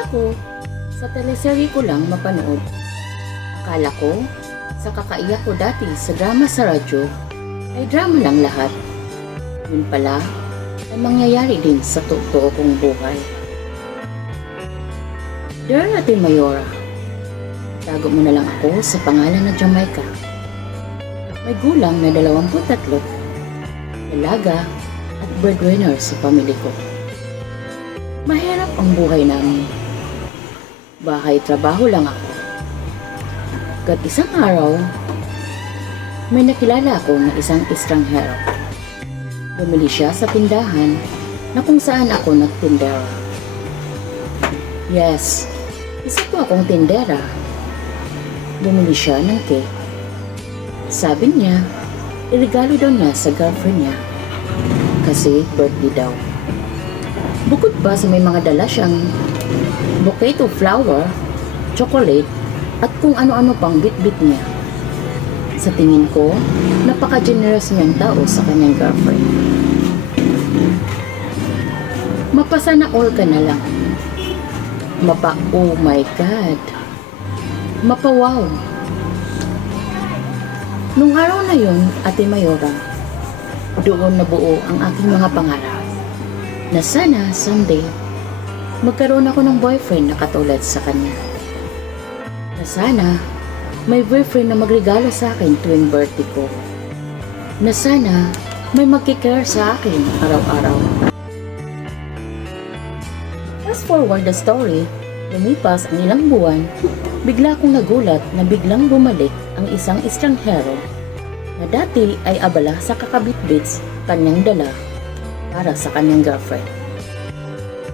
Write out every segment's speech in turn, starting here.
Akala ko, sa teleserye ko lang mapanood. Akala ko, sa kakaiyak ko dati sa drama sa radyo, ay drama lang lahat. Yun pala, ay mangyayari din sa totoo kong buhay. Dear Ate Mayora, tago mo na lang ako sa pangalan na Jamaica. May gulang na 23, dalaga at breadwinner sa pamilya ko. Mahirap ang buhay namin. Bahay trabaho lang ako. Kat isang araw, may nakilala ako na isang estranghero. Bumili siya sa tindahan na kung saan ako nagtindera. Yes, isa po akong tindera. Bumili siya ng cake. Sabi niya, iregalo daw niya sa girlfriend niya kasi birthday daw. Bukod pa sa may mga dala siyang bouquet of flower, chocolate, at kung ano-ano pang bit-bit niya. Sa tingin ko, napaka-generous niyang tao sa kanyang girlfriend. Mapasana all ka na lang. Oh my God. Wow. Nung araw na yun, Ate Mayora, doon nabuo ang aking mga pangarap na sana someday magkaroon ako ng boyfriend na katulad sa kanya. Na sana may boyfriend na magregalo sa akin tuwing birthday ko. Na sana may magkikare sa akin araw-araw. Fast forward the story, lumipas ang ilang buwan, bigla akong nagulat na biglang bumalik ang isang estranghero na dati ay abala sa kakabit-bits kanyang dala para sa kanyang girlfriend.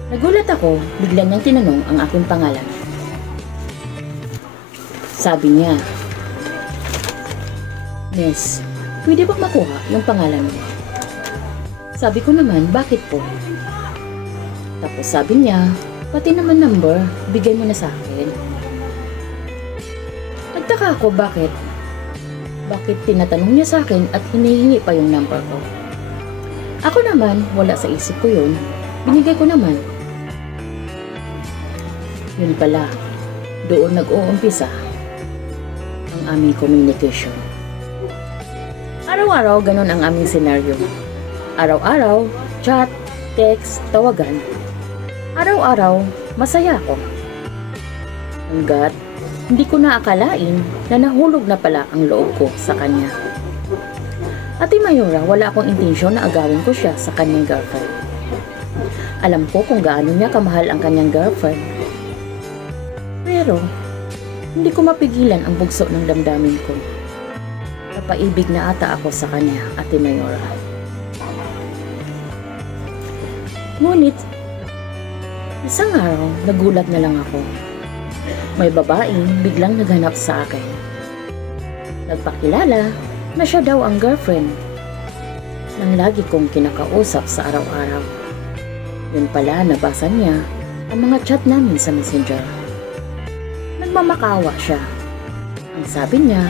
Nagulat ako, bigla niyang tinanong ang aking pangalan. Sabi niya, Miss, pwede ba makuha yung pangalan mo? Sabi ko naman, bakit po? Tapos sabi niya, pati naman number, bigay mo na sa akin. Nagtaka ako bakit tinatanong niya sa akin at hinihingi pa yung number ko. Ako naman, wala sa isip ko yun. Binigay ko naman. Yun pala, doon nag-uumpisa ang aming communication. Araw-araw, ganun ang aming senaryo. Araw-araw, chat, text, tawagan. Araw-araw, masaya ako. Hanggat, hindi ko naakalain na nahulog na pala ang loob ko sa kanya. Ate Mayora, wala akong intensyon na agawin ko siya sa kanyang girlfriend. Alam ko kung gaano niya kamahal ang kanyang girlfriend. Pero, hindi ko mapigilan ang bugso ng damdamin ko. Napaibig na ata ako sa kanya, Ate Mayora. Ngunit, isang araw, nagulat na lang ako. May babaeng biglang naghanap sa akin. Nagpakilala na siya daw ang girlfriend nang lagi kong kinakausap sa araw-araw. Yun pala, nabasa niya ang mga chat namin sa Messenger. Nagmamakawa siya. Ang sabi niya,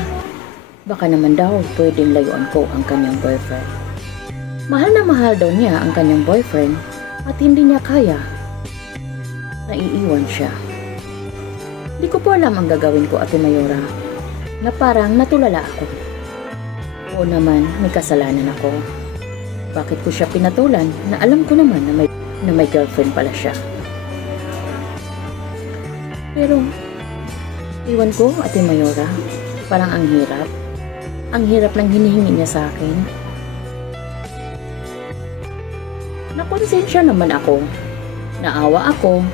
baka naman daw pwedeng layuan ko ang kanyang boyfriend. Mahal na mahal daw niya ang kanyang boyfriend at hindi niya kaya. Naiiwan siya. Di ko po alam ang gagawin ko, Ate Mayora, na parang natulala ako. Oo naman, may kasalanan ako. Bakit ko siya pinatulan na alam ko naman na may girlfriend pala siya? Pero, iwan ko, Ate Mayora, parang ang hirap. Ang hirap ng hinihingi niya sa akin. Nakonsensya naman ako. Naawa ako.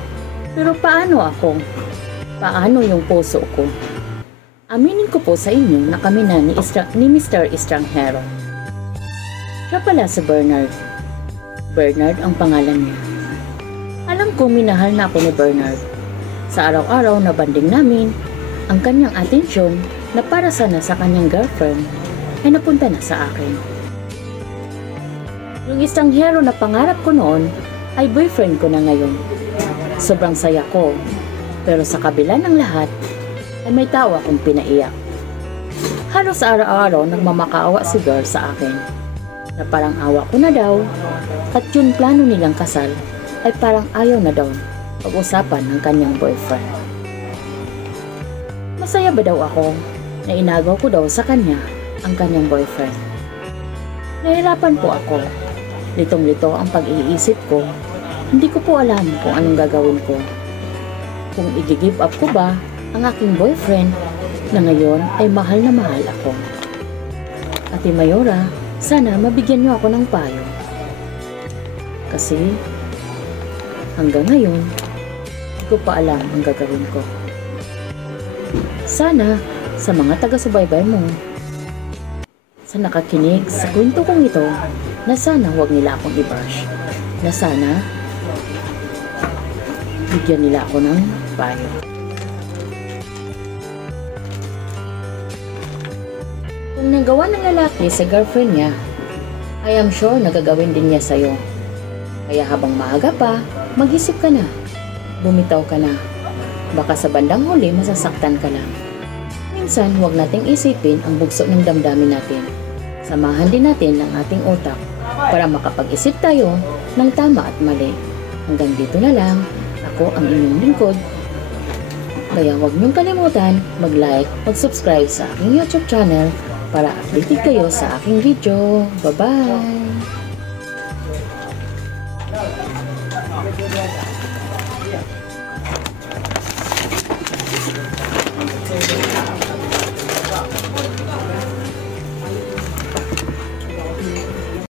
Pero paano ako? Paano yung puso ko? Aminin ko po sa inyo na kami na ni Mr. Estranghero. Siya pala si Bernard. Bernard ang pangalan niya. Alam ko minahal na ako ni Bernard. Sa araw-araw na banding namin, ang kanyang atensyon na para sana sa kanyang girlfriend ay napunta na sa akin. Yung estranghero na pangarap ko noon ay boyfriend ko na ngayon. Sobrang saya ko. Pero sa kabila ng lahat, ay may tawa akong pinaiyak. Halos araw-araw nagmamakaawa si girl sa akin. Na parang awa ko na daw, at yun plano nilang kasal ay parang ayaw na daw pag-usapan ng kanyang boyfriend. Masaya ba daw ako na inagaw ko daw sa kanya ang kanyang boyfriend? Nahirapan po ako. Litong-lito ang pag-iisip ko. Hindi ko po alam kung anong gagawin ko. Kung i-give up ko ba ang aking boyfriend na ngayon ay mahal na mahal ako. Ate Mayora, sana mabigyan niyo ako ng payo. Kasi hanggang ngayon, hindi ko pa alam ang gagawin ko. Sana sa mga taga-subaybay mo, sa nakakinig sa kwento kong ito, na sana huwag nila akong i-bash, na sana bigyan nila ako ng payo. Kung nagawa ng lalaki sa girlfriend niya, I am sure nagagawin din niya sa'yo. Kaya habang maaga pa, mag-isip ka na. Bumitaw ka na. Baka sa bandang huli masasaktan ka lang. Minsan, huwag nating isipin ang bugso ng damdamin natin. Samahan din natin ang ating utak para makapag-isip tayo ng tama at mali. Hanggang dito na lang, ako ang inyong lingkod. Kaya huwag niyong kalimutan mag-like, mag-subscribe sa aking YouTube channel para updated kayo sa aking video. Bye-bye!